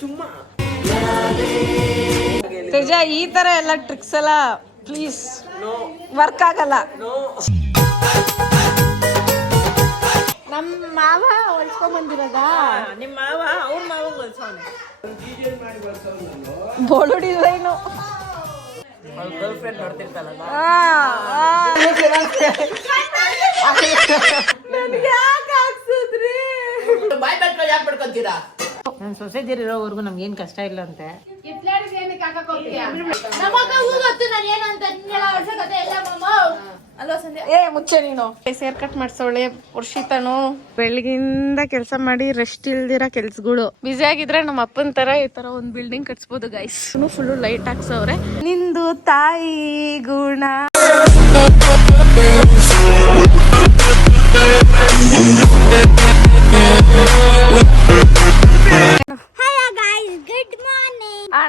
ಸುಮ್ಮ ತೇಜ ಈ ತರ ಎಲ್ಲ ಟ್ರಿಕ್ಸ್ ಎಲ್ಲ ಪ್ಲೀಸ್ ವರ್ಕ್ ಆಗಲ್ಲ. ನಮ್ಮ ಮಾವ ಹೊಲ್ಸ್ಕೊಂಡ್ ಬಂದಿರೋದ ನಿಮ್ಮ ಮಾವ ಅವ್ರ ಮಾವ ಹೊಲ್ಸವನೆ ಬೋಳು ಡಿಸೈನು ಗರ್ಲ್ ಫ್ರೆಂಡ್ ನೋಡ್ತಿರ್ತಾಳ ಯಾಕೆ ಹಾಕ್ಸಿದ್ರಿ ಬಾಯ್ ಬೆಳ್ಕೊಂಡು ಯಾಕೆ ಬಿಡ್ಕೊಂತೀರಾ? ನನ್ ಸೊಸೈಟಿರೋವರೆಗೂ ನಮ್ಗೆ ಏನ್ ಕಷ್ಟ ಇಲ್ಲ ಅಂತೆ. ಏ ಮುಚ್ಚೆ ನೀನು. ಹೇರ್ ಕಟ್ ಮಾಡ್ಸೋಳೆ ವರ್ಷಿತನು ಬೆಳಗಿಂದ ಕೆಲಸ ಮಾಡಿ ರೆಸ್ಟ್ ಇಲ್ದಿರ ಕೆಲ್ಸಗಳು. ಬ್ಯುಸಿ ಆಗಿದ್ರೆ ನಮ್ಮ ಅಪ್ಪನ ತರ ಈ ತರ ಒಂದ್ ಬಿಲ್ಡಿಂಗ್ ಕಟ್ಸ್ಬೋದು ಗೈಸ್. ಫುಲ್ ಲೈಟ್ ಹಾಕ್ಸವ್ರೆ. ನಿಂದು ತಾಯಿ ಗುಣ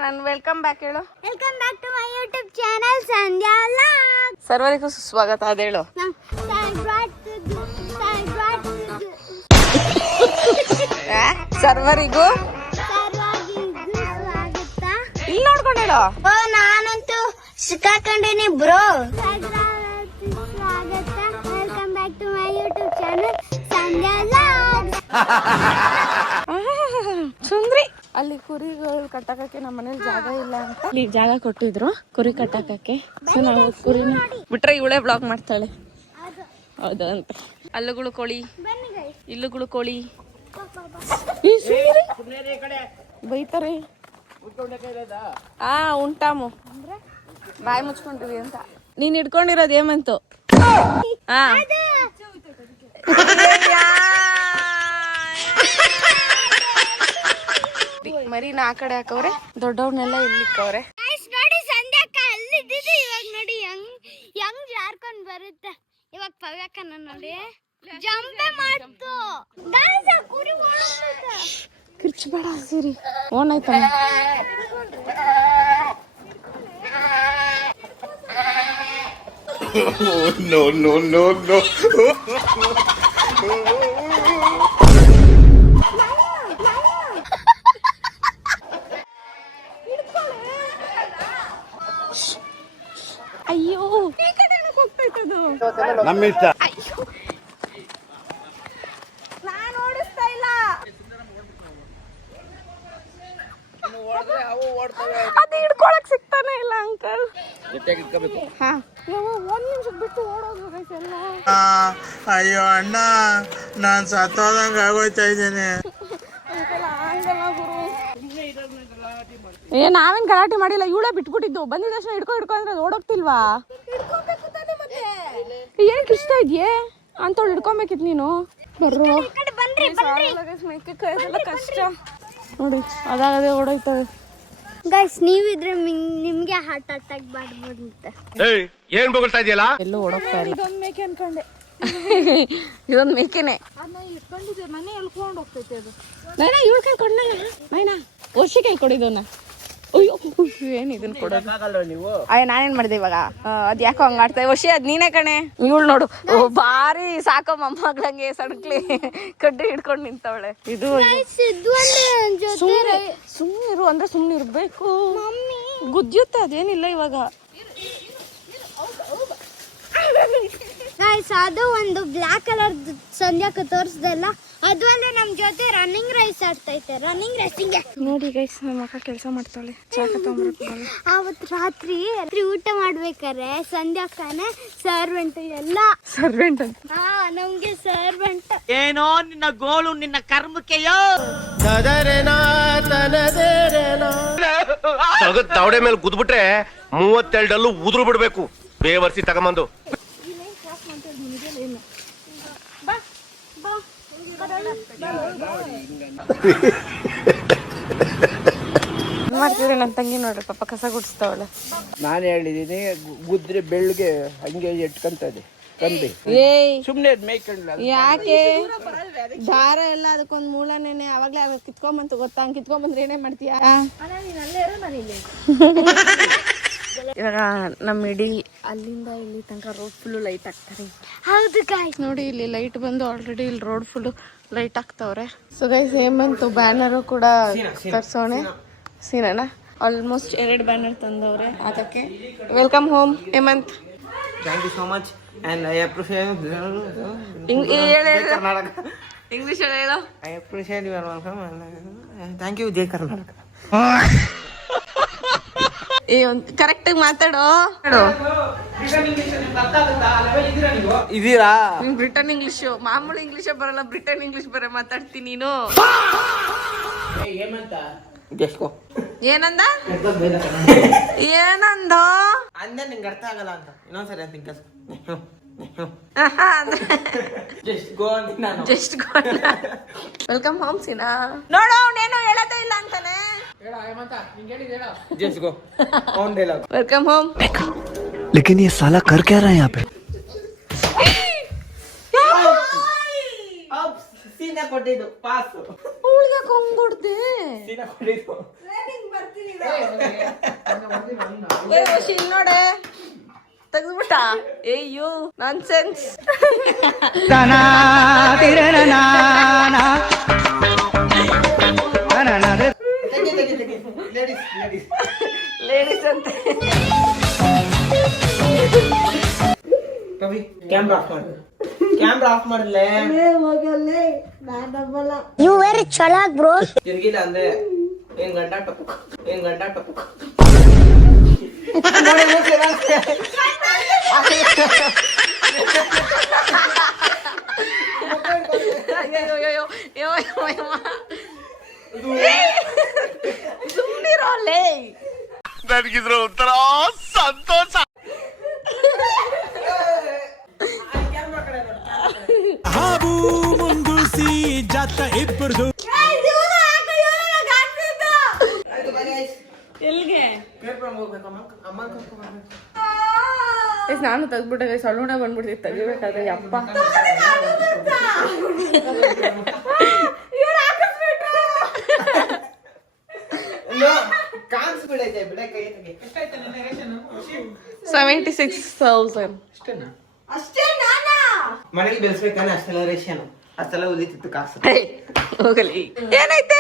ನಾನು ವೆಲ್ಕಮ್ ಬ್ಯಾಕ್ ಹೇಳು. Welcome back to my YouTube channel Sandhya vlog. ಸರ್ವರಿಗೂ ಸುಸ್ವಾಗತ. ಅದೇಳು ಸರ್ವರಿಗೂ ಸ್ವಾಗತ. ಇಲ್ಲಿ ನೋಡ್ಕೊಂಡು ಹೇಳು. ನಾನಂತೂ ಸಿಕ್ಕಾಕೊಂಡೇನಿ ಬ್ರೋ. ಸ್ವಾಗತ. Welcome back to my YouTube channel Sandhya vlog. ಸುಂದ್ರಿ ಅಲ್ಲಿ ಕುರಿಗಳು ಕಟ್ಟಾಕಕ್ಕೆ ನಮ್ಮ ಮನೇಲಿ ಜಾಗ ಇಲ್ಲ ಅಂತ ಇಲ್ಲಿ ಜಾಗ ಕೊಟ್ಟಿದ್ರು ಕುರಿ ಕಟ್ಟಾಕಕ್ಕೆ. ಸೊ ನಾವು ಕುರಿನ ಬಿಟ್ರೆ ಇವಳೇ ಬ್ಲಾಗ್ ಮಾಡ್ತಾಳೆ. ಹೌದು ಅಂತ. ಅಲ್ಲುಗಳು ಕೋಳಿ, ಇಲ್ಲುಗಳು ಕೋಳಿ ಬೈತಾರೆ. ಉಂಟಾಮು ಬಾಯಿ ಮುಚ್ಕೊಂಡಿವಿ ಅಂತ. ನೀನ್ ಇಟ್ಕೊಂಡಿರೋದು ಏಮಂತು? ಮರಿನ ಆ ಕಡೆ ಹಾಕವ್ರೆ, ದೊಡ್ಡವ್ರನ್ನೆಲ್ಲ ಇಲ್ಲಿಕ್ಕವ್ರೆ. ನೋಡಿ ಸಂಧ್ಯಾಕ್ಕ ಅಲ್ಲಿದ್ದಿದ್ದು ಇವಾಗ ನೋಡಿ ಹೆಂಗ್ ಜಾರ್ಕೊಂಡ್ ಬರುತ್ತೆ. ಇವಾಗ ಪವ್ಯಾಕನ ನೋಡಿ ಜಂಪೆ ಮಾಡ್ತು. ಕುರಿ ಕಿರ್ಚ್ಬೇಡ ಸಿರಿ ಓನ್ ಆಯ್ತ. ಅಯ್ಯೋ ಈ ಕಡೆ ಹೋಗ್ತೈತದು. ನಮ್ಮ ಇಷ್ಟ. ನಾನು ಓಡಿಸ್ತಾ ಇಲ್ಲ. ಅದು ಹಿಡ್ಕೊಳಕ್ ಸಿಗ್ತಾನೆ ಇಲ್ಲ ಅಂಕಲ್. ಒಂದ್ ನಿಮಿಷ ಬಿಟ್ಟು ಓಡೋದು ಎಲ್ಲ. ಅಯ್ಯೋ ಅಣ್ಣ, ನಾನ್ ಸತ್ತೋದಂಗ ಆಗೋಯ್ತಾ ಇದ್ದೇನೆ. ಏ ನಾವೇನ್ ಗಲಾಟೆ ಮಾಡಿಲ್ಲ, ಇವಳೇ ಬಿಟ್ಬಿಟ್ಟಿದ್ದು. ಬಂದಿದ ತಕ್ಷಣ ಹಿಡ್ಕೊ ಅಂದ್ರೆ ಓಡೋಗ್ತಿಲ್ವಾ? ಏನ್ ಇಷ್ಟ ಇದೆಯೇ ಅಂತವಳು ಹಿಡ್ಕೊಬೇಕಿತ್ತು ನೀನು. ಬರ್ರೋ ಕಷ್ಟ ನೋಡಿ, ಅದಾಗದೆ ಓಡೋಯ್ತವೆ. ಗೈಸ್ ನೀವಿದ್ರೆ ನಿಮ್ಗೆ ಹಾರ್ಟ್ ಅಟ್ಯಾಕ್ ಮಾಡ್ಬೋದಂತೆ. ಏನ್ ಬೊಗಳ್ತಾ ಇದೆಯಲ್ಲ? ಎಲ್ಲೂ ಓಡೋಗ್ತಾ ಇಲ್ಲ. ಇದೊಂದ್ ಮೇಕೆ ಅನ್ಕೊಂಡೆ. ಇದೊಂದು ಮೇಕೆನೆ. ಇಟ್ಕೊಂಡಿದ್ದೆ ಮನೆ ಎಳ್ಕೊಂಡು ಹೋಗ್ತೈತೆ ಅದು. ನೈನಾ ಇವಳು ಕೈ ಕೊಡ್ನಲ್ಲ. ನೈನಾ ವರ್ಷ ಕೈ ಕೊಡಿದವನ್ನ. ಅಯ್ಯೋ ಏನ್ ಇದನ್ನ ಕೊಡೋದು ನೀವು? ಅಯ್ಯ ನಾನೇನ್ ಮಾಡಿದೆ ಇವಾಗ? ಅದ್ ಯಾಕೋ ಹಂಗ ಆಡ್ತಾ ವರ್ಷ ಅದ್ ನೀನೇ ಕಣೆ. ಇವಳು ನೋಡು ಭಾರಿ ಸಾಕೋ ಮೊಮ್ಮಗಳಂಗೆ ಸಣ್ಕ್ಲಿ ಕಡ್ಡಿ ಹಿಡ್ಕೊಂಡು ನಿಂತವಳೆ. ಇದು ಸುಮ್ನೆ ಇರು ಅಂದ್ರೆ ಸುಮ್ನೆ ಇರ್ಬೇಕು. ಗುದ್ಯುತ್ತೆ, ಅದೇನಿಲ್ಲ ಇವಾಗ. ಗೈಸ್ ಅದು ಒಂದು ಬ್ಲಾಕ್ ಕಲರ್ ಸಂಧ್ಯಾಕ ತೋರಿಸ್ದಲ್ಲ, ಅದು ಅಲ್ಲೇ ನಮ್ ಜೊತೆ ರನ್ನಿಂಗ್ ರೈಸ್ ಆಡ್ತೈತೆ. ರನ್ನಿಂಗ್ ರೇಸಿಂಗ್ ನೋಡಿ ಗೈಸ್, ನಮ್ಮ ಅಕ್ಕ ಕೆಲಸ ಮಾಡ್ತಾಳೆ. ಚಾಕ ತಗೊಂಡ್ಬರ್ತಾಳೆ. ಅವತ್ತು ರಾತ್ರಿ ಊಟ ಮಾಡ್ಬೇಕಾರೆ ಸಂಧ್ಯಾಕನೇ ಸರ್ವೆಂಟ್ ಎಲ್ಲ. ಸರ್ವೆಂಟ್ ಅಂತ? ನಮ್ಗೆ ಸರ್ವೆಂಟ್. ಏನೋ ನಿನ್ನ ಗೋಳು, ನಿನ್ನ ಕರ್ಮಕ್ಕೆಯೋ. ತವಡೆ ಮೇಲೆ ಗುದ್ಬಿಟ್ರೆ 32 ಉದುರು ಬಿಡ್ಬೇಕು. ಬೇವರ್ಸಿ ತಗೊಂಬಂದು ಮಾಡ್ತಿದ್ರೆ ನನ್ನ ತಂಗಿ ನೋಡ್ರಿ ಪಾಪ ಕಸ ಗುಡಿಸ್ತಾವಳೆ. ನಾನು ಹೇಳಿದೀನಿ ಗುದ್ರೆ ಬೆಳ್ಳಿಗೆ ಹಂಗೆ ಇಟ್ಕೊಂತದೆ ಕಂಬಿ. ಸುಮ್ನೆ ಮೇಯ್ಕೊಂಡ್ಲ. ಯಾಕೆ ದಾರ ಎಲ್ಲ ಅದಕ್ಕೊಂದ್ ಮೂಲನೇನೆ. ಅವಾಗ್ಲೇ ಕಿತ್ಕೊಂಬಂತು ಗೊತ್ತಾ? ಹಂಗ್ ಕಿತ್ಕೊಂಬಂದ್ರೆ ಏನೇ ಮಾಡ್ತೀಯಾ? ಇವಾಗ ನಮ್ಮ ಇಡೀ ಅಲ್ಲಿಂದ ಇಲ್ಲಿ ತನಕ ರೋಡ್ ಫುಲ್ಲು ಲೈಟ್ ಹಾಕ್ತಾರೆ. ಹೌದು ಗಾಯ್ಸ್, ನೋಡಿ ಇಲ್ಲಿ ಲೈಟ್ ಬಂದು ಆಲ್ರೆಡಿ ಇಲ್ಲಿ ರೋಡ್ ಫುಲ್ಲು ಲೈಟ್ ಹಾಕ್ತವ್ರೆ. ಸೊ ಗೈಸ್ ಹೇಮಂತ್ ಬ್ಯಾನರು ಕೂಡ ತರ್ಸೋಣೆ ಸೀನಣ್ಣ ಆಲ್ಮೋಸ್ಟ್ 2 ಬ್ಯಾನರ್ ತಂದವ್ರೆ ಅದಕ್ಕೆ. Welcome home Hemant. Thank you so much and I appreciate Karnataka. English ಹೇಳೋ. I appreciate your welcome. Thank you Jai Karnataka. ಏ ಒಂದು ಕರೆಕ್ಟಾಗಿ ಮಾತಾಡೋ. ಇದೀರಾ ಬ್ರಿಟನ್ ಇಂಗ್ಲಿಷು ಮಾಮೂಲಿ ಇಂಗ್ಲಿಷೇ ಬರಲ್ಲ, ಬ್ರಿಟನ್ ಇಂಗ್ಲಿಷ್ ಬರ ಮಾತಾಡ್ತೀನಿ ನೀನು. ಗೆಸ್ಕೋ ಏನಂದ ಏನಂದ ಅಂದೆ ನಿಂಗೆ ಅರ್ಥ ಆಗಲ್ಲ ಅಂತ ಇನ್ನೊಂದ್ಸರಿ ಅಂತ ಜಸ್ಟ್ ಗೋ ಅಂತ ನಾನು ಜಸ್ಟ್ ವೆಲ್ಕಮ್ ಹೋಮ್ ಸೀನಾ. ನೋಡು ಅವನೇನು ಹೇಳೋದೇ ಇಲ್ಲ ಅಂತಾನೆ. Just go on dialogue. Welcome home. लेकिन ये साला कर क्या रहा है यहाँ पे? ಸೀನಾ ಕೊಟ್ಟಿದ್ದು ಪಾಸ್. ಅವಳಿಗೆ ಕೊಂಗೊಡ್ದೆ ಸೀನಾ ಕೊಟ್ಟಿದ್ದು ನೋಡೆ ತೆಗೆದ್ಬಿಟ್ಟ. ಅಯ್ಯೋ ನಾನ್ ಸೆನ್ಸ್. ಲೇಡೀಸ್ ಅಂತ ಕವಿ ಕ್ಯಾಮ್ರಾ ಆಫ್ ಮಾಡು. ಕ್ಯಾಮ್ರಾ ಆಫ್ ಮಾಡಲೇ ಯು ವೆರಿ ಚಲಾಕ್ ಬ್ರೋ. ತಿರ್ಗಿಲ್ಲ ಅಂದ್ರೆ ಏನ್ ಗಂಟ ಸುಮ್ಮನಿರೋಲ್ಲೇ. ನನಗಿದ್ರ ಒಂಥರ ಸಂತೋಷ. ಹಾವು ಮುಂಗುಸಿ ಜಾತ ಇಬ್ಬರದು. ಎಲ್ಲಿಗೆ ಅಮ್ಮ ನಾನು ತೆಗ್ದ್ಬಿಟ್ಟೆ ಸಲೂಣ ಬಂದ್ಬಿಡ್ತಿತ್ತು ತೆಗಿಬೇಕಾದ್ರೆ. ಅಪ್ಪ ಕಾಣಿಸ್ಬಿಡೈತೆ ಬಿಡ ಕೈ 76,000 ಮನೇಲಿ ಬೆಳೆಸ್ಬೇಕಾದ್ರೆ ಅಷ್ಟೆಲ್ಲ ರೇಷನ್ ಅಷ್ಟೆಲ್ಲ ಉಳಿತಿತ್ತು ಕಾಸು. ಹೋಗಲಿ. ಏನೈತೆ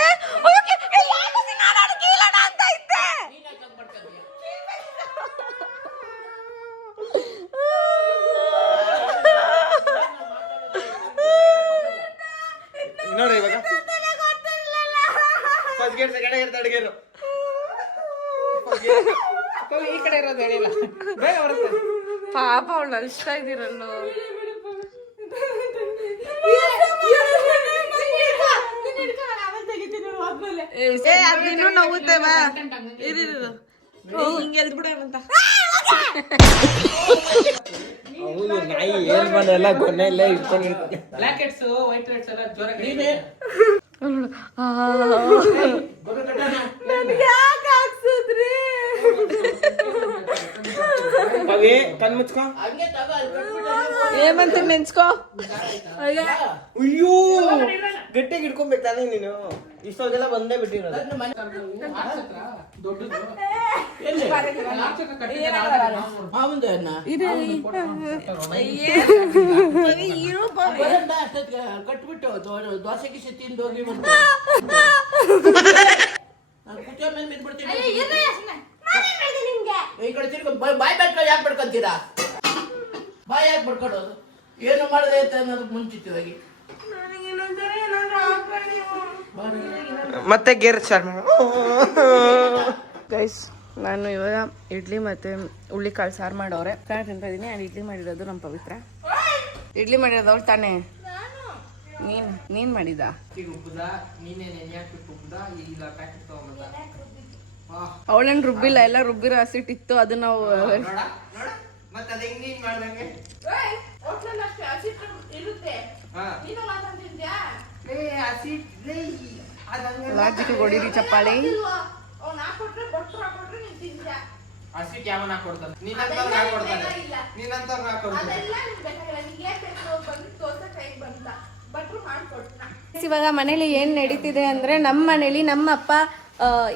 ನೋಡ್ರಿ ಇವಾಗ first gate second gate third gear ಈ ಕಡೆ ಇರೋದು ಹೇಳಿಲ್ಲ ಬೇಗ ಬರುತ್ತೆ. ಪಾಪ ಅವಳು ಅಳ್ಸ್ತಾ ಇದ್ದೀರಲ್ಲೋ. ಅದಿನ್ನೂ ನೋವುತ್ತೆ ಬಾ. ಇರಿರು ಹಿಂಗೆ ಎಲ್ಬಿಡೋಣಂತ. ಹೌದು ನಾಯಿ ಏನ್ ಬಂದೆಲ್ಲ ಗೊನ್ನೆ ಎಲ್ಲ ಇಟ್ಕೊಂಡಿರ್ತಾರೆ. ನನ್ಗೆ ಯಾಕೆ ಹಾಕ್ಸಿದ್ರಿ? ಕವಿ ಕಣ್ ಮುಚ್ಕೋ. ಏಮಂತ ನೆನ್ಸ್ಕೋ. ಅಯ್ಯೋ ಗಟ್ಟಿಗೆ ಇಟ್ಕೊಬೇಕು ತಾನೇ ನೀನು. ಇಷ್ಟೊಂದೆಲ್ಲ ಬಂದೇ ಬಿಟ್ಟಿರೋದು. ಕಟ್ಬಿಟ್ಟು ದೋಸೆ ಗಿಸೆ ತಿಂದು ಹೋಗಿ ಈ ಕಡೆ ತಿರ್ಗ ಬಾಯ್ ಬೆಟ್ಕೊಂಡು ಯಾಕೆ ಬಿಡ್ಕೊಂತೀರಾ? ಬಾಯ್ ಯಾಕೆ ಬಿಡ್ಕೊಡೋದು? ಏನು ಮಾಡಿದೆ ಅಂತ ಅನ್ನೋದು ಮುಂಚಿತವಾಗಿ ಮತ್ತೆ ಗೇರ್ ಸ್ಟಾರ್ಟ್ ಮಾಡು. ಗೈಸ್ ನಾನು ಇವಾಗ ಇಡ್ಲಿ ಮತ್ತೆ ಹುಳ್ಳಿಕಾಳು ಸಾರು ಮಾಡೋರೆ ತಿಂತಾ ಇದ್ದೀನಿ. ನಾನು ಇಡ್ಲಿ ಮಾಡಿರೋದು ನಮ್ಮ ಪವಿತ್ರ. ಇಡ್ಲಿ ಮಾಡಿರೋದು ಅವಳು ತಾನೇ? ನೀನ್ ಮಾಡಿದ? ಅವಳೇನು ರುಬ್ಬಿಲ್ಲ, ಎಲ್ಲ ರುಬ್ಬಿರೋ ಹಸಿಟ್ಟಿತ್ತು ಅದು ನಾವು ಲಾಜಿಕ್ ಹೊಡಿರಿ ಚಪ್ಪಾಳಿ. ಇವಾಗ ಮನೇಲಿ ಏನ್ ನಡೀತಿದೆ ಅಂದ್ರೆ ನಮ್ಮ ಮನೇಲಿ ನಮ್ಮ ಅಪ್ಪ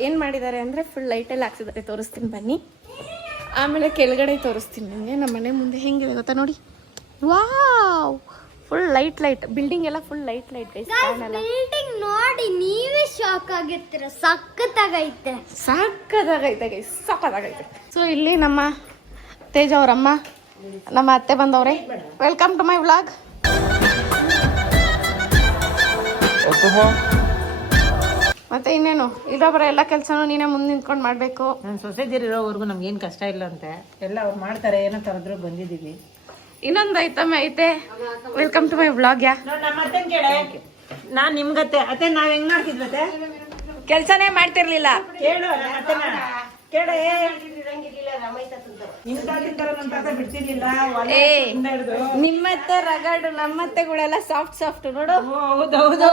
ಏನ್ ಮಾಡಿದ್ದಾರೆ ಅಂದ್ರೆ ಫುಲ್ ಲೈಟ್ ಎಲ್ಲ ಹಾಕ್ಸಿದ್ದಾರೆ. ತೋರಿಸ್ತೀನಿ ಬನ್ನಿ. ಆಮೇಲೆ ಕೆಳಗಡೆ ತೋರಿಸ್ತೀನಿ ನಿಮಗೆ. ನಮ್ಮ ಮನೆ ಮುಂದೆ ಹೆಂಗಿದೆ ಗೊತ್ತಾ ನೋಡಿ. ವಾವ್, ಫುಲ್ ಲೈಟ್ ಬಿಲ್ಡಿಂಗ್ ಎಲ್ಲ ಫುಲ್ ಲೈಟ್ ಗೈಸ್. ಬಿಲ್ಡಿಂಗ್ ನೋಡಿ ನೀವೇ ಶಾಕ್ ಆಗಿರ್ತೀರ. ಸಕ್ಕತ್ತಾಗೈತೆ ಗೈಸ್, ಸಕ್ಕತ್ತಾಗೈತೆ. ಸೊ ಇಲ್ಲಿ ನಮ್ಮ ತೇಜ ಅವರಮ್ಮ, ನಮ್ಮ ಅತ್ತೆ ಬಂದವ್ರೆ. Welcome to my vlog. ಮತ್ತೆ ಇನ್ನೇನು ಇಲ್ಲೊಬ್ಬರ ಎಲ್ಲ ಕೆಲಸನೂ ನೀನೇ ಮುಂದೆ ನಿಂತ್ಕೊಂಡು ಮಾಡಬೇಕು. ನನ್ನ ಸೊಸೆದಿರೋವರೆಗೂ ನಮ್ಗೇನು ಕಷ್ಟ ಇಲ್ಲ ಅಂತೆ. ಎಲ್ಲ ಅವ್ರು ಮಾಡ್ತಾರೆ, ಏನೋ ತರದ್ರು ಬಂದಿದ್ದೀವಿ. ಇನ್ನೊಂದು ಐಟಮ್ ಐತೆ. Welcome to my vlog. ನೋಡಿ ನಮ್ಮ ಅತ್ತೆನ ಕೇಳೆ, ನಾನ್ ನಿಮ್ಗತ್ತೆ ಅತ್ತೆ ನಾವ್ ಹೆಂಗ್ ಮಾಡ್ತಿದ್ವತ್ತೆ? ಕೆಲಸನೇ ಮಾಡ್ತಿರ್ಲಿಲ್ಲ. ಕೇಳು ನಮ್ಮ ಅತ್ತೆನ ಕೇಳೆ. ನಿಮ್ ತಾತಿನ ತರ ನಮ್ ತಾತ ಬಿಡ್ತಿರ್ಲಿಲ್ಲ. ನಿಮ್ಮತ್ತೆ ರಗಡು, ನಮ್ಮತ್ತೆಗಳೆಲ್ಲ ಸಾಫ್ಟ್ ನೋಡು. ಹೌದೌದು.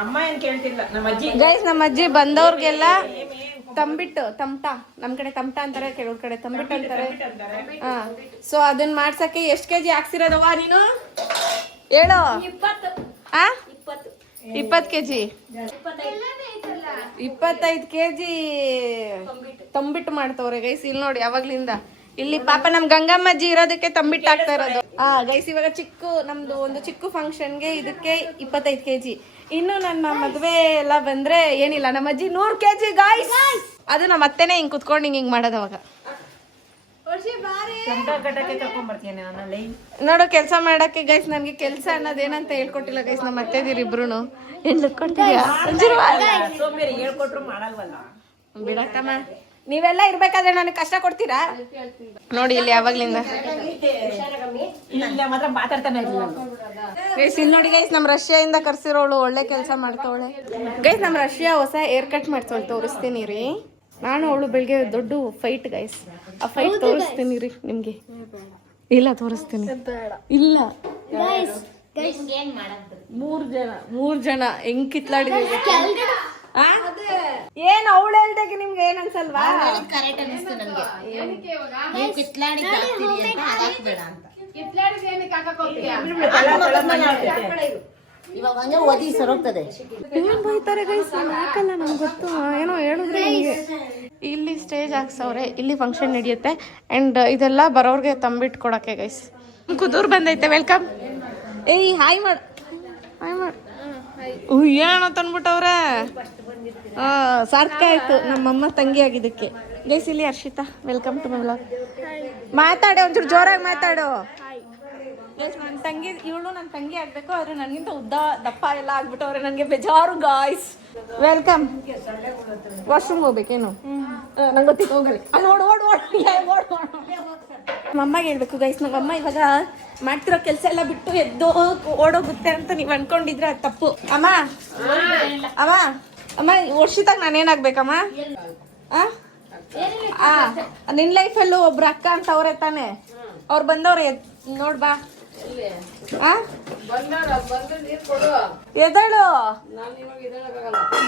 ಅಮ್ಮ ಏನ್ ಕೇಳ್ತಿಲ್ಲ ನಮ್ಮ ಅಜ್ಜಿ. ಗೈಸ್ ನಮ್ಮ ಅಜ್ಜಿ ಬಂದವ್ರಿಗೆಲ್ಲ ತಂಬಿಟ್ಟು, ತಮಟ, ನಮ್ ಕಡೆ ತಮಟ ಅಂತಾರೆ, ಕೆಲವ್ರ ಕಡೆ ತಂಬಿಟ್ಟು ಅಂತಾರೆ. ಹಾ, ಸೊ ಅದನ್ನ ಮಾಡ್ಸಕ್ಕೆ ಎಷ್ಟು ಕೆಜಿ ಹಾಕ್ಸಿರೋದವ ನೀನು ಹೇಳು? 20 ಕೆಜಿ, 25 ಕೆಜಿ ತಂಬಿಟ್ಟು ಮಾಡ್ತವ್ರೆ ಗೈಸ್. ಇಲ್ಲಿ ನೋಡಿ ಯಾವಾಗ್ಲಿಂದ ಇಲ್ಲಿ ಪಾಪ ನಮ್ ಗಂಗಮ್ಮಜ್ಜಿ ಇರೋದಕ್ಕೆ ತಂಬಿಟ್ಟು ಹಾಕ್ತಾ ಇರೋದು. ಗೈಸ್ ಇವಾಗ ನಮ್ದು ಒಂದು ಚಿಕ್ಕ ಫಂಕ್ಷನ್ಗೆ ಇದಕ್ಕೆ 25 ಕೆಜಿ. ಇನ್ನು ನನ್ನ ಮದ್ವೆ ಎಲ್ಲ ಬಂದ್ರೆ ಏನಿಲ್ಲ, ನಮ್ಮ ಅಜ್ಜಿ 100 ಕೆಜಿ ಗಾಯ್ಸ್. ಅದು ನಮ್ಮ ಅತ್ತೆನೇ ಹಿಂಗ್ ಕುತ್ಕೊಂಡು ಹಿಂಗ್ ಮಾಡೋದು. ಅವಾಗ ನೋಡು ಕೆಲಸ ಮಾಡಕ್ಕೆ ಗೈಸ್, ನನ್ಗೆ ಕೆಲಸ ಅನ್ನೋದೇನಂತ ಹೇಳ್ಕೊಟ್ಟಿಲ್ಲ ಗೈಸ್ ನಮ್ಮ ಅತ್ತೆದಿರು ಇಬ್ರು. ಹೇಳ್ಕೊಟ್ರು ಮಾಡಲ್ವಲ್ಲ ಬಿಡಕ್ಕಮ್ಮ, ನೀವೆಲ್ಲ ಇರ್ಬೇಕಾದ್ರೆ ನನಗೆ ಕಷ್ಟ ಕೊಡ್ತೀರಾ? ನೋಡಿ ಇಲ್ಲಿ ಯಾವಾಗ್ಲಿಂದ ಮಾತ್ರ ಮಾತಾಡ್ತಾನೆ ಇರ್ಲಿಲ್ಲ. ಗೈಸ್ ಇಲ್ಲಿ ನೋಡಿ ಗೈಸ್, ನಮ್ ರಷ್ಯಾದಿಂದ ಕರ್ಸಿರೋಳು ಒಳ್ಳೆ ಕೆಲಸ ಮಾಡ್ತಾವಳೆ ಗೈಸ್. ನಮ್ ರಷ್ಯಾ ಹೊಸ ಹೇರ್ ಕಟ್ ಮಾಡ್ತಾವಳೆ, ತೋರಿಸ್ತೀನಿ ರೀ. ನಾನು ಅವಳು ಬೆಳಿಗ್ಗೆ ದೊಡ್ಡ ಫೈಟ್ ಗೈಸ್. ಆ ಫೈಟ್ ತೋರಿಸ್ತೀನಿ ರೀ ನಿಮ್ಗೆ. ಇಲ್ಲ ತೋರಿಸ್ತೀನಿ, ಇಲ್ಲ 3 ಜನ ಹೆಂಗ್ ಕಿತ್ಲಾಡಿದೀವಿ. ಏನ್ ಅವಳು ಹೇಳ್ದಾಗ ನಿಮ್ಗೆ ಏನ್ ಅನ್ಸಲ್ವಾ? ಏನ್ ಬೈತಾರೆ ಗೈಸ್, ಹಾಕಲ್ಲ ನಂಗೆ ಗೊತ್ತು, ಏನೋ ಹೇಳಿದ್ರೆ ಹಿಂಗೆ. ಇಲ್ಲಿ ಸ್ಟೇಜ್ ಹಾಕ್ಸವ್ರೆ, ಇಲ್ಲಿ ಫಂಕ್ಷನ್ ನಡೆಯುತ್ತೆ. ಅಂಡ್ ಇದೆಲ್ಲ ಬರೋರ್ಗೆ ತಂಬಿಟ್ಟು ಕೊಡಕ್ಕೆ ಗೈಸ್. ಕುದೂರ್ ಬಂದೈತೆ, ವೆಲ್ಕಮ್. ಏಯ್ ಹಾಯ್ ಮಾಡ್, ಏನೋ ತಂದ್ಬಿಟ್ಟವ್ರೆ. ಸಾರ್ಥಕ ಆಯ್ತು ನಮ್ಮಮ್ಮ ತಂಗಿ ಆಗಿದ್ದಕ್ಕೆ ಗೈಸ್. ಇಲ್ಲಿ Harshitha, welcome to my vlog. ಮಾತಾಡಿ, ಒಂಚೂರು ಜೋರಾಗಿ ಮಾತಾಡು. ನನ್ನ ತಂಗಿ, ಇವಳು ನನ್ನ ತಂಗಿ ಆಗ್ಬೇಕು, ಆದ್ರೆ ನನಗಿಂತ ಉದ್ದ ದಪ್ಪ ಎಲ್ಲ ಆಗ್ಬಿಟ್ಟವ್ರೆ, ನನಗೆ ಬೇಜಾರು ಗಾಯ್ಸ್. ವೆಲ್ಕಮ್. ವಾಶ್ರೂಮ್ ಹೋಗ್ಬೇಕೇನು? ನಂಗೆ ಗೊತ್ತಿತ್ತು, ಹೋಗಲಿ. ನಮ್ಮಮ್ಮಗೆ ಹೇಳ್ಬೇಕು ಗೈಸ್, ನಮ್ಮಮ್ಮ ಇವಾಗ ಮಾಡ್ತಿರೋ ಕೆಲಸ ಎಲ್ಲ ಬಿಟ್ಟು ಎದ್ದು ಓಡೋಗುತ್ತೆ ಅಂತ ನೀವು ಅನ್ಕೊಂಡಿದ್ರೆ ಅದು ತಪ್ಪು. ಅಮ್ಮ ವರ್ಷಿತಾಗ ನಾನೇನಾಗ್ಬೇಕಮ್ಮ? ನಿನ್ ಲೈಫಲ್ಲೂ ಒಬ್ರು ಅಕ್ಕ ಅಂತ ಅವ್ರೆ ತಾನೆ, ಅವ್ರು ಬಂದವ್ರೆ. ನೋಡ್ಬಾ ಎದಳು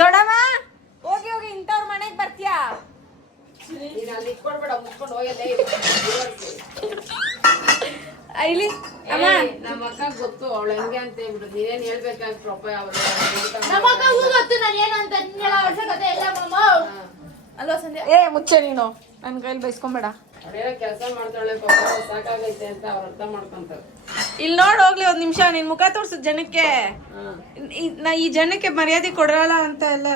ದೊಡ್ಡಮ್ಮ, ಹೋಗಿ ಇಂಥವ್ರ ಮನೆಗ್ ಬರ್ತೀಯಾ? ಇಲ್ಲಿ ಅಮ್ಮ ನಮ್ಮ ಅಕ್ಕ ಗೊತ್ತು ಅವಳು ಹೆಂಗೆ ಅಂತ ಹೇಳ್ಬಿಟ್ಟು ನೀನೇನ್ ಹೇಳ್ಬೇಕಾಗಿ ಅಲ್ವಾ ಸಂಧ್ಯಾ? ಏ ಮುಚ್ಚೆ ನೀನು, ನನ್ ಕೈಲಿ ಬೈಸ್ಕೊಂಬೇಡ. ಕೆಲಸ ಮಾಡ್ತಾಳೆ ಪಾಪ, ಸಾಕಾಗೈತೆ ಅಂತ ಅವ್ರು ಅರ್ಥ ಮಾಡ್ಕೊಂತಾರೆ. ಇಲ್ಲಿ ನೋಡ್ ಹೋಗ್ಲಿ ಒಂದ್ ನಿಮಿಷ, ನಿನ್ ಮುಖ ತೋರ್ಸು ಜನಕ್ಕೆ. ಈ ಜನಕ್ಕೆ ಮರ್ಯಾದೆ ಕೊಡಲ್ಲ ಅಂತ ಎಲ್ಲ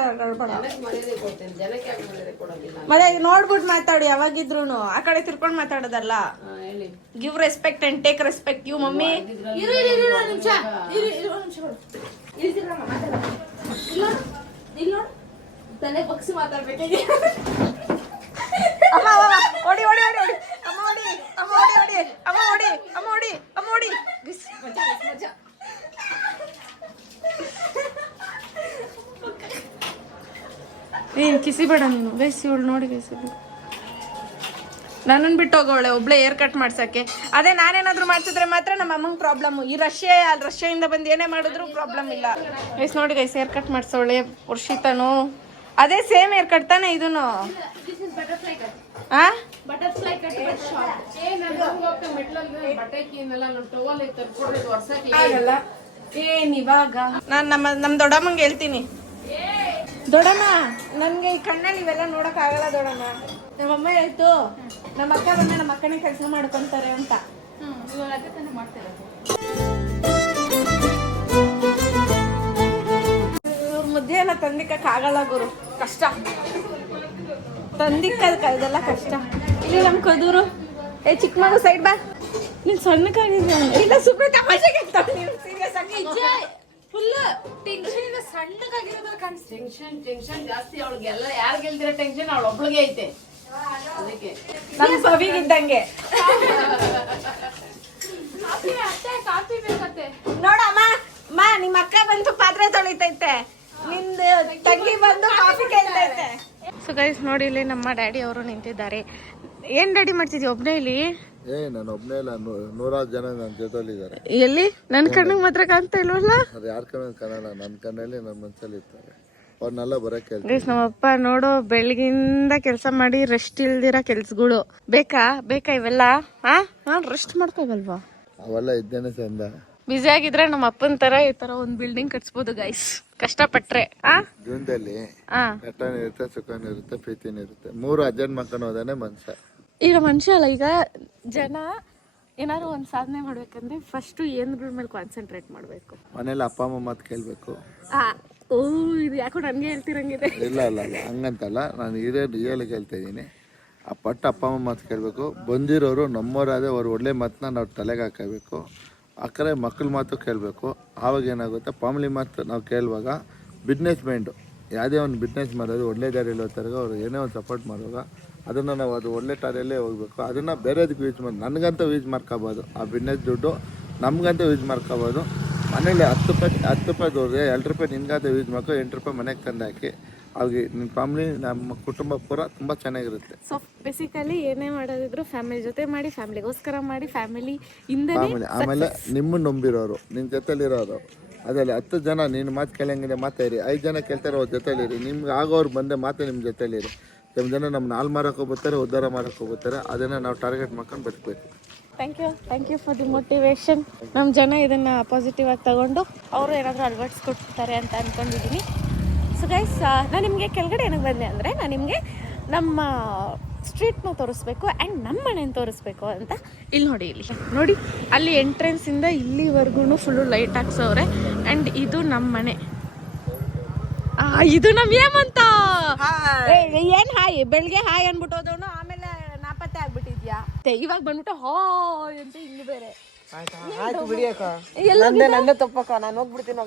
ಮರ್ಯಾದೆ ಕೊಡ್ತೇನೆ, ಜನಕ್ಕೆ ಯಾಕೆ ಮರ್ಯಾದೆ ಕೊಡೋದಿಲ್ಲ? ಮತ್ತೆ ನೋಡ್ಬಿಟ್ಟು ಮಾತಾಡು ಯಾವಾಗಿದ್ರು, ಆ ಕಡೆ ತಿರ್ಕೊಂಡ್ ಮಾತಾಡೋದಲ್ಲ. ಹೇಳಿ, give respect and take respect. You mummy ತಲೆ ಬಗ್ಸಿ ಮಾತಾಡ್ಬೇಕು. ಅಮ್ಮ ಓಡಿ ಓಡಿ ಓಡಿ ಓಡಿ, ಅಮ್ಮ ಓಡಿ, ಅಮ್ಮ ಓಡಿ ಓಡಿ, ಅಮ್ಮ ಓಡಿ, ಅಮ್ಮ ಓಡಿ, ಅಮ್ಮ ಓಡಿ. ಮಜಾ ಏನ್ ಕಿಸಿ ಬೇಡ ನೀನು ಗೈಸ್. ಇವಳು ನೋಡಿ ಗೈಸ್, ನನ್ನನ್ನು ಬಿಟ್ಟು ಹೋಗೋಳೆ ಒಬ್ಳೆ ಹೇರ್ ಕಟ್ ಮಾಡ್ಸಕ್ಕೆ. ಅದೇ ನಾನೇನಾದ್ರು ಮಾಡ್ಸಿದ್ರೆ ಮಾತ್ರ ನಮ್ಮ ಅಮ್ಮಂಗೆ ಪ್ರಾಬ್ಲಮ್. ಈ ರಷ್ಯಾದಿಂದ ಬಂದು ಏನೇ ಮಾಡಿದ್ರು ಪ್ರಾಬ್ಲಮ್ ಇಲ್ಲ ಗೈಸ್. ನೋಡಿ ಗೈಸ್, ಹೇರ್ ಕಟ್ ಮಾಡ್ಸೋಳೆ ವರ್ಷಿತಾನು. ಅದೇ ಸೇಮ್ ಹೇರ್ ಕಟ್ ತಾನೆ ಇದೂನು? ಆಗಲ್ಲ ಏನ್ ಇವಾಗ. ನಾನು ನಮ್ ದೊಡ್ಡಮ್ಮಂಗೆ ಹೇಳ್ತೀನಿ. ದೊಡಮ್ಮ ನನ್ಗೆ ಈ ಕಣ್ಣಲ್ಲಿ ಇವೆಲ್ಲ ನೋಡಕ್ ಆಗಲ್ಲ ದೊಡಮ್ಮ. ನಮ್ಮಮ್ಮ ಹೇಳ್ತು ನಮ್ಮ ಅಕ್ಕ ಬಂದ ನಮ್ಮ ಅಕ್ಕನೇ ಕೆಲಸ ಮಾಡ್ಕೊಂತಾರೆ ಅಂತ. ಮುದ್ದೆ ಎಲ್ಲ ತಂದಿಕ್ಕಕ್ ಆಗಲ್ಲ ಗುರು, ಕಷ್ಟ. ತಂದಿಕ್ಕದ ಇದೆಲ್ಲ ಕಷ್ಟ. ಇಲ್ಲಿ ನಮ್ ಕದೂರು ಚಿಕ್ಕ ಮಗು ಸೈಡ್ ಬಾ. ನೀನ್ ಸಣ್ಣಕ್ಕಾಗಿದ್ಯ ಇಲ್ಲ ಸುಮ್ಮನೆ ತಮಾಷೆಗೆ ಸೀರಿಯಸ್ ಆಗಿ ಫುಲ್ ಟೆನ್ಷನ್ ಇದೆ, ಸಣ್ಣಗಾಗಿರೋದ್ರ ಕಾಣಿಸ್ತು. ಟೆನ್ಷನ್ ಜಾಸ್ತಿ ಅವಳಿಗೆ. ಎಲ್ಲ ಯಾರು ಗೆಲ್ದಿರೋ ಟೆನ್ಷನ್ ಅವಳು ಒಬ್ಳಿಗೆ ಐತೆ. ಅದಕ್ಕೆ ನಮ್ ಪವಿಗಿದ್ದಂಗೆ ಕಾಫಿ ಬೇಕತ್ತೆ. ನೋಡಮ್ಮ ನಿಮ್ಮ ಅಕ್ಕ ಬಂತು ಪಾತ್ರೆ ತೊಳಿತೈತೆ, ನಿಂದು ತಂಗಿ ಬಂದು ಕಾಫಿ ಕೇಳ್ತೈತೆ. ಸೊ ಗೈಸ್ ನೋಡಿ, ಇಲ್ಲಿ ನಮ್ಮ ಡ್ಯಾಡಿ ಅವರು ನಿಂತಿದ್ದಾರೆ. ಏನ್ ಡ್ಯಾಡಿ ಮಾಡ್ತಿದ್ವಿ ಒಬ್ನೇ ಇಲ್ಲಿ? ನಾನು ಒಬ್ನೇ ಇಲ್ಲ, 100 ಜನ ನನ್ನ ಜೊತೆಲಿದ್ದಾರೆ. ಎಲ್ಲಿ? ನನ್ ಕಣ್ಣಿಗೆ ಮಾತ್ರ ಕಾಣ್ತಾ ಇಲ್ವಲ್ಲ? ಅದು ಯಾರ ಕಣ್ಣ ಕಾಣಲ್ಲ, ನನ್ನ ಕಣ್ಣಲ್ಲಿ ನನ್ನ ಮನಸ್ಸಲ್ಲಿ ಇರ್ತಾರೆ. ಅವ್ರನ್ನೆಲ್ಲ ಬರಕ್ಕೆ ಹೇಳ್ತೀನಿ. ಗೈಸ್ ನಮ್ಮಪ್ಪ ನೋಡು ಬೆಳಗಿಂದ ಕೆಲಸ ಮಾಡಿ ರೆಸ್ಟ್ ಇಲ್ದಿರ ಕೆಲ್ಸಗಳು. ಬೇಕಾ ಇವೆಲ್ಲ? ರೆಸ್ಟ್ ಮಾಡ್ಕೋಬಲ್ವಾ? ಅವೆಲ್ಲ ಇದ್ದೇನೆ ಚಂದ. ಬಿಸಿ ಆಗಿದ್ರೆ ನಮ್ಮ ಅಪ್ಪನ ತರ ಈ ತರ ಒಂದ್ ಬಿಲ್ಡಿಂಗ್ ಕಟ್ಸ್ಬೋದು ಗೈಸ್, ಕಷ್ಟಪಟ್ರೆ. ಜೀವನದಲ್ಲಿ ಕಷ್ಟನೂ ಇರುತ್ತೆ, ಸುಖನೂ ಇರುತ್ತೆ, ಪ್ರೀತಿನೂ ಇರುತ್ತೆ. 3 ಅಜ್ಜನ್ ಮಕ್ಕಳು ಹೋದಾನೆ ಮನುಷ್ಯ. ಈಗ ಮನುಷ್ಯ ಅಲ್ಲ, ಈಗ ಜನ ಏನಾದ್ರು ಒಂದ್ ಸಾಧನೆ ಮಾಡ್ಬೇಕಂದ್ರೆ ಫಸ್ಟ್ ಏನ್ಗಳ ಮೇಲೆ ಕಾನ್ಸಂಟ್ರೇಟ್ ಮಾಡ್ಬೇಕು. ಮನೇಲಿ ಅಪ್ಪ ಅಮ್ಮ ಮಾತು ಕೇಳ್ಬೇಕು. ಇದು ಯಾಕೋ ನನ್ಗೆ ಹೇಳ್ತಿರಂಗಿದೆ. ಇಲ್ಲ ಹಂಗಂತಲ್ಲ, ನಾನು ರಿಯಲ್ ಹೇಳ್ತಾ ಇದ್ದೀನಿ. ಆ ಪಟ್ಟ ಅಪ್ಪ ಅಮ್ಮ ಮಾತು ಕೇಳಬೇಕು. ಬಂದಿರೋರು ನಮ್ಮವರಾದ್ರೆ ಅವ್ರು ಒಳ್ಳೆ ಮಾತನ್ನ ನಾವು ತಲೆಗೆ ಹಾಕಬೇಕು. ಆ ಕಡೆ ಮಕ್ಕಳ ಮಾತು ಕೇಳಬೇಕು. ಆವಾಗ ಏನಾಗುತ್ತೆ, ಫ್ಯಾಮಿಲಿ ಮಾತು ನಾವು ಕೇಳುವಾಗ ಬಿಸ್ನೆಸ್ ಮೈಂಡು ಯಾವುದೇ ಒಂದು ಬಿಸ್ನೆಸ್ ಮಾಡೋದು ಒಳ್ಳೆ ದಾರಿಯಲ್ಲಿ ಹೋಗ್ತಾರೆ. ಅವ್ರು ಏನೇ ಒಂದು ಸಪೋರ್ಟ್ ಮಾಡುವಾಗ ಅದನ್ನು ನಾವು ಅದು ಒಳ್ಳೆ ದಾರಿಯಲ್ಲೇ ಹೋಗಬೇಕು. ಅದನ್ನು ಬೇರೆದಕ್ಕೆ ಯೂಸ್ ಮಾಡಿ ನನಗಂತ ಯೂಸ್ ಮಾಡ್ಕೋಬೋದು. ಆ ಬಿಸ್ನೆಸ್ ದುಡ್ಡು ನಮಗಂತ ಯೂಸ್ ಮಾಡ್ಕೋಬೋದು. ಮನೇಲಿ 10 ರೂಪಾಯಿ ದೊಡ್ರೆ 2 ರೂಪಾಯಿ ನಿನ್ಗಂತ ಯೂಸ್ ಮಾಡ್ಕೊ, 8 ರೂಪಾಯಿ ಮನೆಗೆ ತಂದು ಹಾಕಿ. ಅವ್ರಿಗೆ ನಿಮ್ಮ ಫ್ಯಾಮಿಲಿ, ನಮ್ಮ ಕುಟುಂಬ ಪೂರ ತುಂಬ ಚೆನ್ನಾಗಿರುತ್ತೆ. ಸೊ ಬೇಸಿಕಲಿ ಏನೇ ಮಾಡೋದಿದ್ರು ಫ್ಯಾಮಿಲಿ ಜೊತೆ ಮಾಡಿ, ಫ್ಯಾಮಿಲಿಗೋಸ್ಕರ ಮಾಡಿ, ಫ್ಯಾಮಿಲಿ. ಆಮೇಲೆ ನಿಮ್ಮನ್ನು ನಂಬಿರೋರು, ನಿನ್ನ ಜೊತೆಲಿರೋರು, ಅದರಲ್ಲಿ 10 ಜನ ನೀನು ಮಾತು ಕೇಳಂಗಿದೆ ಮಾತಾಡಿ, 5 ಜನ ಕೇಳ್ತಾರೆ ಅವ್ರ ಜೊತೆಲಿರಿ. ನಿಮ್ಗೆ ಆಗೋರು ಬಂದೆ ಮಾತು ನಿಮ್ಮ ಜೊತೆಲಿರಿ. ಕೆಲವು ಜನ ನಮ್ಮನ್ನ ಹಾಳು ಮಾರಕ್ಕೆ ಹೋಗ್ತಾರೆ, ಉದ್ಧಾರ ಮಾಡಕ್ಕೆ ಹೋಗ್ತಾರೆ. ಅದನ್ನು ನಾವು ಟಾರ್ಗೆಟ್ ಮಾಡ್ಕೊಂಡು ಬದುಕಬೇಕು. Thank you for the motivation. ನಮ್ಮ ಜನ ಇದನ್ನು ಪಾಸಿಟಿವ್ ಆಗಿ ತಗೊಂಡು ಅವರು ಏನಾದರೂ ಅಳವಡಿಸ್ಕೊಡ್ತಾರೆ ಅಂತ ಅಂದ್ಕೊಂಡಿದ್ದೀನಿ. ಸೊ ಗೈಸ್, ನಾನು ನಿಮಗೆ ಕೆಳಗಡೆ ಏನಕ್ಕೆ ಬಂದೆ ಅಂದರೆ, ನಾನು ನಿಮಗೆ ನಮ್ಮ ಸ್ಟ್ರೀಟ್ನ ತೋರಿಸ್ಬೇಕು ಆ್ಯಂಡ್ ನಮ್ಮ ಮನೆಯನ್ನು ತೋರಿಸ್ಬೇಕು ಅಂತ. ಇಲ್ಲಿ ನೋಡಿ ಅಲ್ಲಿ ಎಂಟ್ರೆನ್ಸಿಂದ ಇಲ್ಲಿವರೆಗೂ ಫುಲ್ಲು ಲೈಟ್ ಹಾಕ್ಸವ್ರೆ. ಆ್ಯಂಡ್ ಇದು ನಮ್ಮ ಮನೆ. ಇದು ನಮ್ಮ ಏಮಂತ ಏನ್ ಹಾಯ್ ಬೆಳಿಗ್ಗೆ ಹಾಯ್ ಅನ್ಬಿಟ್ಟು ಹೋದವನು ಆಮೇಲೆ ನಾಪತ್ತೆ ಆಗ್ಬಿಟ್ಟಿದ್ಯಾ. ಇವಾಗ ಬಂದ್ಬಿಟ್ಟು ಹಾಯ್ ಅಂತ ಹಿಂಗ್ ಬೇರೆ ನಂದೇ ತಪ್ಪಕ್ಕ, ನಾನು ಹೋಗ್ಬಿಡ್ತೀನಿ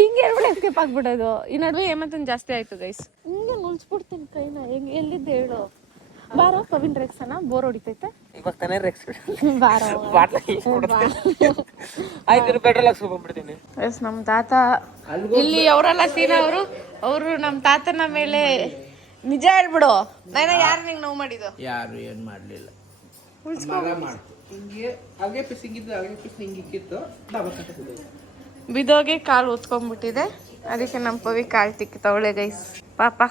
ಹಿಂಗೆ ಹೇಳ್ಬಿಟ್ಟು ಎಸ್ಕೇಪ್ ಆಗ್ಬಿಡೋದು. ಈ ನಡುವೆ ಏಮಂತನ್ ಜಾಸ್ತಿ ಆಯ್ತು ಗೈಸ್. ಹಿಂಗೆ ನುಲ್ಸ್ಬಿಡ್ತೀನಿ ಕೈನ. ಹೆಂಗ್ ಎಲ್ಲಿದ್ದೆ ಹೇಳು. ಬಾರೋ ಪವಿನ್ ರೆಕ್ಸನ ಬೋರ್ ಹೊಡಿತೈತೆ. ಇವಾಗ ತಾನೇ ರೆಕ್ಸ್ ಬಾರೋ ಆಯ್ತು, ಪೆಟ್ರೋಲ್ ಹಾಕ್ಸ್ಕೊಂಡ್ಬಿಡ್ತೀನಿ. ಎಸ್, ನಮ್ಮ ತಾತ ಇಲ್ಲಿ ಅವರೆಲ್ಲ ಅವರು ನಮ್ಮ ತಾತನ ಮೇಲೆ ನಿಜ ಹೇಳ್ಬಿಡು. ನಾನು ಯಾರು ನಿಂಗೆ ನೋವು ಮಾಡಿದ್ದು? ಯಾರು ಏನು ಮಾಡಲಿಲ್ಲ. ಬಿದೋಗೆ ಕಾಲು ಉತ್ಕೊಂಡ್ಬಿಟ್ಟಿದೆ. ಅದಕ್ಕೆ ನಮ್ಮ ಪವಿ ಕಾಲು ತಿಕ್ಕಿತವಳೆ ಗೈಸ್. ಪಾಪ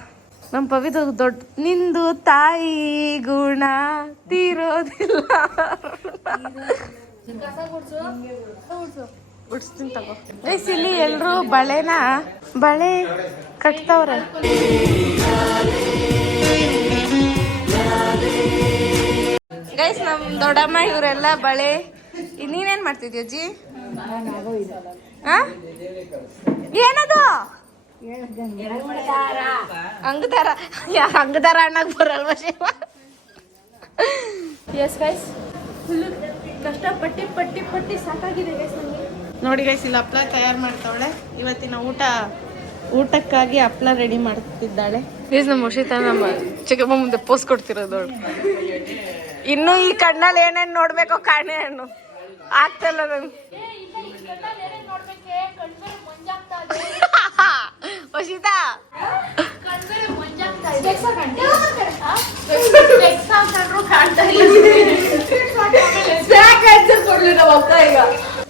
ನಮ್ಮ ಪವಿದು ದೊಡ್ಡ ನಿಂದು ತಾಯಿ ಗುಣ ತೀರೋದಿಲ್ಲ. ಬಿಡಿಸ್ತೀನಿ ತಗೋ ಗೈಸ್. ಇಲ್ಲಿ ಎಲ್ರು ಬಳೆ ಕಟ್ತವ್ರೆ. ಗೈಸ್, ನಮ್ ದೊಡ್ಡಮ್ಮ ಇವರೆಲ್ಲ ಬಳೆ. ನೀನೇನ್ ಮಾಡ್ತಿದ್ಯ ಅಜ್ಜಿ? ಏನದು? ಹಂಗದಾರ ಅಣ್ಣಗ್ ಬರಲ್ವ ಶಿವ? ಎಸ್ ಗೈಸ್, ಫುಲ್ ಕಷ್ಟಪಟ್ಟಿ ಸಾಕಾಗಿದೆ ಗೈಸ್ ನನಗೆ. ನೋಡಿ ಗೈಸ್, ಇಲ್ಲಿ ಹಪ್ಳ ತಯಾರು ಮಾಡ್ತಾವಳೆ. ಇವತ್ತಿನ ಊಟಕ್ಕಾಗಿ ಹಪ್ಳ ರೆಡಿ ಮಾಡ್ತಿದ್ದಾಳೆ. ಪ್ಲೀಸ್ ನಮ್ಮ ಮುಷಿತ ನಮ್ಮ ಚಿಕ್ಕಮ್ಮ ಮುಂದೆ ಪೋಸ್ ಕೊಡ್ತಿರೋದು. ಇನ್ನು ಈ ಕಣ್ಣಲ್ಲಿ ಏನೇನು ನೋಡ್ಬೇಕೋ ಕಾಣೆ ಹಣ್ಣು ಆಗ್ತಲ್ಲ ನನ್. ಮುಷಿತ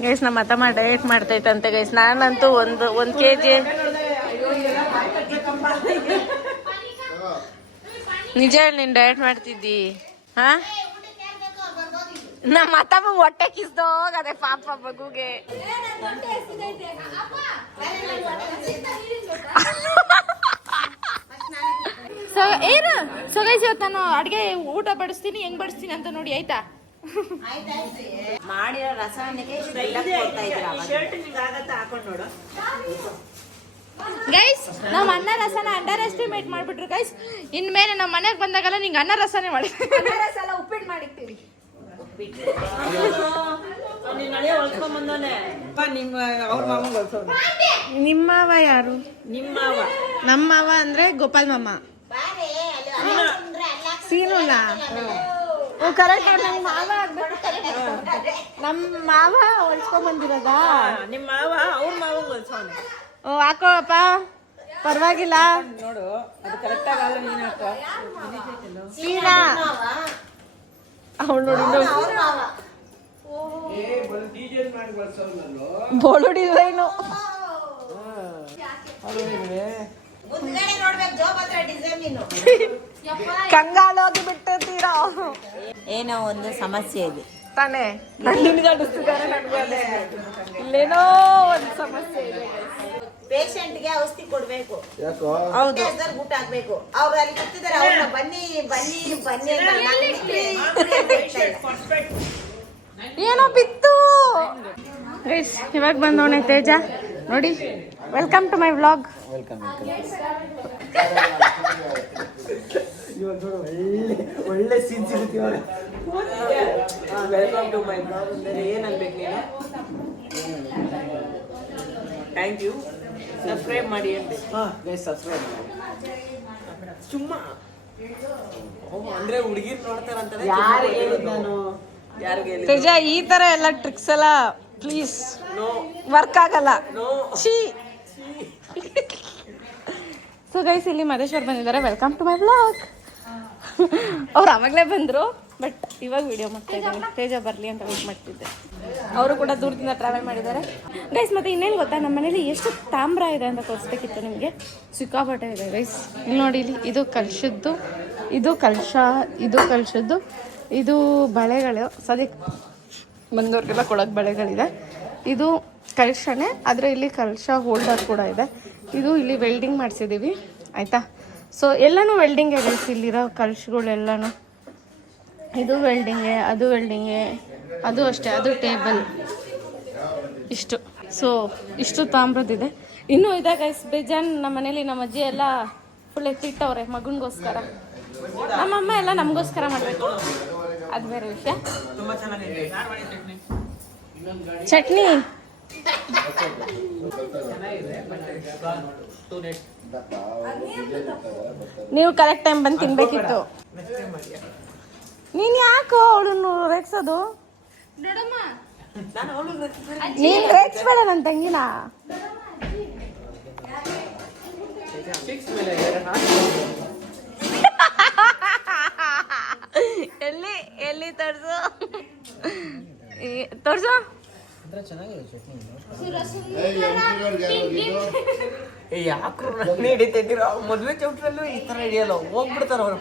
ಗೈಸ್, ನಮ್ಮ ಅತ್ತಮ್ಮ ಡಯಟ್ ಮಾಡ್ತೈತಂತೆ ಗೈಸ್. ನಾನಂತೂ ಒಂದ್ ಕೆಜಿ ನಿಜ ಹೇಳಿ, ನೀನ್ ಡಯಟ್ ಮಾಡ್ತಿದ್ದಿ? ಹಾ, ನಮ್ಮ ಅತ್ತಮ್ಮ ಹೊಟ್ಟೆ ಕಿಸ್ದೋಗದೆ ಪಾಪ ಮಗುಗೆ. ಸೊ ಗೈಸ್ ಇವತ್ತು ನಾನು ಅಡುಗೆ ಊಟ ಬಡಿಸ್ತೀನಿ ಹೆಂಗ್ ಬಡಿಸ್ತೀನಿ ಅಂತ ನೋಡಿ ಆಯ್ತಾ. ಮಾಡಿರೋ ರಸಾಯನಿಗೆ ಹಾಕೊಂಡು ನೋಡು. ಗೈಸ್ ನಾವು ಅನ್ನ ರಸನ ಅಂಡರ್ ಎಸ್ಟಿಮೇಟ್ ಮಾಡ್ಬಿಟ್ರು ಗೈಸ್. ಇನ್ಮೇಲೆ ನಮ್ಮ ಮನೆಗೆ ಬಂದಾಗಲ್ಲ ನಿಂಗೆ ಅನ್ನ ರಸನೇ ಮಾಡಿ ಉಪ್ಪಿಟ್ಟು ಮಾಡಿರ್ತೀವಿ. ನಿಮ್ಮವ ಯಾರು? ನಮ್ಮವ ಅಂದ್ರೆ ಗೋಪಾಲ್ ಮಾಮ. ಸೀನುಲ್ಲ ಕರೆಕ್ಟ್. ನಂಗೆ ಮಾವ ಆಗ್ಬೇಕು. ನಮ್ಮ ಮಾವ ಹೊಲ್ಸ್ಕೊಂಡ್ ಬಂದಿರೋದಾ? ನಿಮ್ಮ ಮಾವ ಅವ್ರ ಮಾವ ಹೊಲ್ಸೋನೆ. ಓ ಹಾಕೋಪ್ಪ ಪರವಾಗಿಲ್ಲ ನೋಡು, ಅದು ಕರೆಕ್ಟ್ ಆಗಲ್ಲ. ನೀನ್ ಹಾಕೋ ಸೀನಾ ಅವಳು ನೋಡಿ ಬೋಳು ಡಿಸೈನು. ಕಂಗಾಳೋಗಿ ಬಿಟ್ಟಿರ್ತೀರಾ. ಏನೋ ಒಂದು ಸಮಸ್ಯೆ ಇದೆ ತಾನೇ. ನಿನ್ಗಡಿಸ್ತಿದ್ದಾರೆ ನನಗೂ. ಅದೇ ಇಲ್ಲೇನೋ ಒಂದು ಸಮಸ್ಯೆ ಇದೆ. ಪೇಷಂಟ್ಗೆ ಔಷಧಿ ಕೊಡ್ಬೇಕು. ಯಾಕೋ ಹೌದು, ಊಟ ಹಾಕ್ಬೇಕು. ಅವ್ರು ಅಲ್ಲಿ ಕೂತಿದ್ದಾರೆ, ಅವ್ರನ್ನ ಬನ್ನಿ ಬನ್ನಿ ಬನ್ನಿ ಏನೋ ಬಿತ್ತು. ಇವಾಗ ಬಂದವನೆ ತೇಜ ನೋಡಿ. Welcome to my vlog. ಒಳ್ಳೆ ಸೀನ್ ಸಿಗುತ್ತೆ. ವೆಲ್ಕಮ್ ಟು ಮೈ ಬ್ಲಾಗ್ ಅಂದರೆ ಏನು ಅನ್ಬೇಕು ನೀನು? Thank you. ಸಬ್ಸ್ಕ್ರೈಬ್ ಮಾಡಿ ಅಂತೆ. ಹಾಂ ಗೈಸ್ ಸಬ್ಸ್ಕ್ರೈಬ್ ಮಾಡಿ. ಸುಮ್ಮ ಅಂದ್ರೆ ಹುಡುಗಿರ್ ನೋಡ್ತಾರಂತಾರೆ. ಯಾರು ಹೇಳಿದ್ ನಾನು? ಯಾರಿಗೆ ಹೇಳಿದ್? ತೇಜ ಈ ತರ ಎಲ್ಲ ಟ್ರಿಕ್ಸ್ ಎಲ್ಲ ಪ್ಲೀಸ್ ವರ್ಕ್ ಆಗಲ್ಲ. ಸೊ ಗೈಸ್ ಇಲ್ಲಿ ಮದೇಶ್ವರ್ ಬಂದಿದ್ದಾರೆ. Welcome to my vlog. ಅವ್ರು ಅವಾಗಲೇ ಬಂದರು, ಬಟ್ ಇವಾಗ ವಿಡಿಯೋ ಮಾಡ್ತಾ ಇದ್ದೀನಿ. ತೇಜ ಬರಲಿ ಅಂತ ವೇಟ್ ಮಾಡ್ತಿದ್ದೆ. ಅವರು ಕೂಡ ದೂರದಿಂದ ಟ್ರಾವೆಲ್ ಮಾಡಿದ್ದಾರೆ ಗೈಸ್. ಮತ್ತು ಇನ್ನೇನು ಗೊತ್ತಾ, ನಮ್ಮ ಮನೇಲಿ ಎಷ್ಟು ತಾಮ್ರ ಇದೆ ಅಂತ ತೋರಿಸ್ಬೇಕಿತ್ತು ನಿಮಗೆ. ಸಿಕ್ಕಾಪಟ್ಟೆ ಇದೆ ಗೈಸ್. ಇಲ್ಲಿ ನೋಡಿ, ಇಲ್ಲಿ ಇದು ಕಲಶದ್ದು, ಇದು ಕಲಶ, ಇದು ಕಲಶದ್ದು, ಇದು ಬಳೆಗಳು. ಸದ್ಯಕ್ಕೆ ಬಂದವ್ರಿಗೆಲ್ಲ ಕೊಡೋಕೆ ಬಳೆಗಳಿದೆ. ಇದು ಕಲಶನೇ, ಆದರೆ ಇಲ್ಲಿ ಕಲಶ ಹೋಲ್ಡರ್ ಕೂಡ ಇದೆ. ಇದು ಇಲ್ಲಿ ವೆಲ್ಡಿಂಗ್ ಮಾಡಿಸಿದ್ದೀವಿ ಆಯಿತಾ. ಸೊ ಎಲ್ಲನೂ ವೆಲ್ಡಿಂಗೇ ಗೈಸ್. ಇಲ್ಲಿರೋ ಕಲಶಗಳೆಲ್ಲನೂ ಇದು ವೆಲ್ಡಿಂಗೆ, ಅದು ವೆಲ್ಡಿಂಗೆ, ಅದು ಅಷ್ಟೇ, ಅದು ಟೇಬಲ್. ಇಷ್ಟು. ಸೊ ಇಷ್ಟು ತಾಮ್ರದಿದೆ. ಇನ್ನೂ ಇದೆ ಗೈಸ್ ಬೇಜಾನ್. ನಮ್ಮ ಮನೇಲಿ ನಮ್ಮ ಅಜ್ಜಿ ಎಲ್ಲ ಫುಲ್ ಎತ್ತಿಟ್ಟವ್ರೆ ಮಗನಿಗೋಸ್ಕರ. ನಮ್ಮಮ್ಮ ಎಲ್ಲ ನಮಗೋಸ್ಕರ ಮಾಡಬೇಕು, ಅದು ಬೇರೆ ವಿಷಯ. ಚಟ್ನಿ ನೀವು ಕರೆಕ್ಟ್ ಟೈಮ್ ಬಂದು ತಿನ್ಬೇಕಿತ್ತು. ನೀನು ಯಾಕೋ ಅವಳನ್ನು ರೇಗ್ಸೋದು? ನೀನು ರೇಗ್ಸ್ಬೇಡ ನನ್ನ ತಂಗಿನ. ಎಲ್ಲಿ ಎಲ್ಲಿ ತೋರ್ಸು ತೋರ್ಸು. ಯಾಕೋ ಹಿಡಿತಿದ್ದೀರೋ? ಮದ್ವೆ ಚೌಟ್ರಲ್ಲೂ ಈ ತರ ಹಿಡಿಯಲ್ಲ, ಹೋಗ್ಬಿಡ್ತಾರ ಅವ್ರು.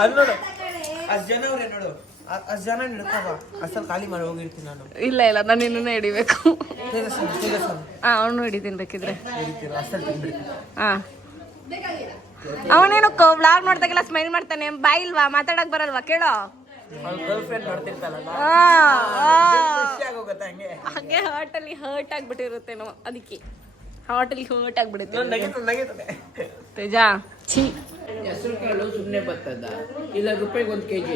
ಅಲ್ಲಿ ನೋಡು, ಅಷ್ಟು ಜನ ಅವ್ರೆ ನೋಡು, ಅಷ್ಟು ಜನ ಹಿಡ್ಕೋ. ಅಷ್ಟಲ್ಲಿ ಖಾಲಿ ಮಾಡಿ ಹೋಗಿರ್ತೀನಿ ನಾನು. ಇಲ್ಲ ಇಲ್ಲ, ನಾನು ಇನ್ನೂ ಹಿಡಿಬೇಕು. ಅವನು ಹಿಡಿತೀನಿ ಬೇಕಿದ್ರೆ. ಹಾಂ, ಅವನೇನು ವ್ಲಾಗ್ ನೋಡ್ದಾಗೆಲ್ಲ ಸ್ಮೈಲ್ ಮಾಡ್ತಾನೆ. ಬಾಯ್ ಇಲ್ವಾ? ಮಾತಾಡಕ್ ಬರಲ್ವಾ? ಕೇಳೋ. ಹಂಗೆ ಹಾರ್ಟಲ್ಲಿ ಹರ್ಟ್ ಆಗ್ಬಿಟ್ಟಿರುತ್ತೇನೋ, ಅದಕ್ಕೆ ಹಾರ್ಟಲ್ಲಿ ಹರ್ಟ್ ಆಗ್ಬಿಡುತ್ತೆ. ತೇಜ ಛೀ. ಹೆಸರು ಕಾಳು ಸುಮ್ಮನೆ ಬರ್ತದ? ಇಲ್ಲ ರೂಪಾಯಿಗೆ 1 kg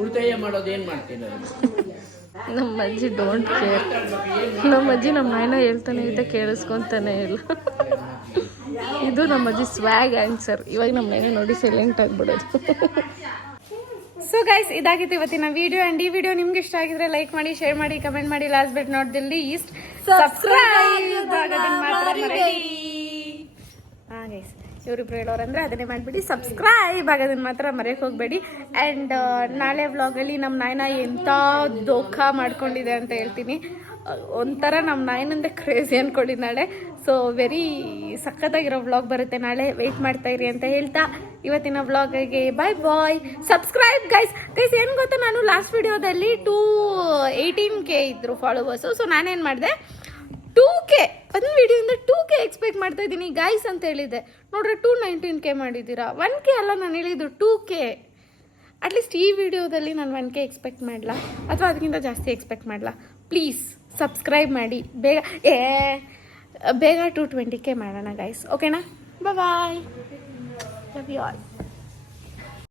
ಉಳಿತಾಯ ಮಾಡೋದು ಏನು ಮಾಡ್ತೀನಿ? ನಮ್ಮ ಅಜ್ಜಿ ಡೋಂಟ್ ಕೇರ್. ನಮ್ಮ ಅಜ್ಜಿ ನಮ್ಮ ನಾಯನ ಹೇಳ್ತಾನೆ ಇದೆ, ಕೇಳಿಸ್ಕೊಂತಾನೆ ಇಲ್ಲ. ಇದು ನಮ್ಮ ಅಜ್ಜಿ ಸ್ವ್ಯಾಗ್ ಆನ್ಸರ್. ಇವಾಗ ನಮ್ಮ ನಾಯನ ನೋಡಿ ಸೈಲೆಂಟ್ ಆಗ್ಬಿಡೋದು. ಸೊ ಗೈಸ್, ಇದಾಗಿತ್ತು ಇವತ್ತಿನ ವಿಡಿಯೋ. ಆ್ಯಂಡ್ ಈ ವಿಡಿಯೋ ನಿಮ್ಗೆ ಇಷ್ಟ ಆಗಿದ್ರೆ ಲೈಕ್ ಮಾಡಿ, ಶೇರ್ ಮಾಡಿ, ಕಮೆಂಟ್ ಮಾಡಿ. Last but not the least subscribe ಆಗೋದನ್ನ ಮಾತ್ರ ಮರೆಯಬೇಡಿ. ಹಾಂ ಗೈಸ್, ಇವರಿಬ್ರು ಹೇಳೋರಂದ್ರೆ ಅದನ್ನೇ ಮಾಡಿಬಿಡಿ. ಸಬ್ಸ್ಕ್ರೈಬ್ ಆಗೋದನ್ನ ಮಾತ್ರ ಮರೆಯೋಕೆ ಹೋಗಬೇಡಿ. ಆ್ಯಂಡ್ ನಾಳೆ ವ್ಲಾಗಲ್ಲಿ ನಮ್ಮ ನಾಯನ ಎಂಥ ದೋಖ ಮಾಡ್ಕೊಂಡಿದೆ ಅಂತ ಹೇಳ್ತೀನಿ. ಒಂಥರ ನಮ್ಮ ನಾಯನಂದೆ ಕ್ರೇಜಿ ಅಂದ್ಕೊಳ್ಳಿ ನಾಳೆ. ಸೊ ವೆರಿ ಸಖತ್ತಾಗಿರೋ ವ್ಲಾಗ್ ಬರುತ್ತೆ ನಾಳೆ, ವೆಯ್ಟ್ ಮಾಡ್ತಾ ಇರಿ ಅಂತ ಹೇಳ್ತಾ ಇವತ್ತಿನ ವ್ಲಾಗಿಗೆ ಬಾಯ್ ಬಾಯ್. Subscribe guys. ಏನು ಗೊತ್ತಾ, ನಾನು ಲಾಸ್ಟ್ ವಿಡಿಯೋದಲ್ಲಿ 218K ಇದ್ರು ಫಾಲೋವರ್ಸು. ಸೊ ನಾನೇನು ಮಾಡಿದೆ, 2K ಒಂದು ವಿಡಿಯೋಯಿಂದ 2K ಎಕ್ಸ್ಪೆಕ್ಟ್ ಮಾಡ್ತಾ ಇದ್ದೀನಿ ಗೈಸ್ ಅಂತ ಹೇಳಿದ್ದೆ, ನೋಡ್ರೆ 219K ಮಾಡಿದ್ದೀರಾ. 1K ಅಲ್ಲ ನಾನು ಹೇಳಿದ್ದು, 2K. ಅಟ್ಲೀಸ್ಟ್ ಈ ವಿಡಿಯೋದಲ್ಲಿ ನಾನು 1K ಎಕ್ಸ್ಪೆಕ್ಟ್ ಮಾಡಲ ಅಥವಾ ಅದಕ್ಕಿಂತ ಜಾಸ್ತಿ ಎಕ್ಸ್ಪೆಕ್ಟ್ ಮಾಡಲ. ಪ್ಲೀಸ್ ಸಬ್ಸ್ಕ್ರೈಬ್ ಮಾಡಿ ಬೇಗ 220K ಮಾಡೋಣ ಗೈಸ್, ಓಕೆನಾ? ಬಾಯ್, ಲವ್ ಯು ಆಲ್.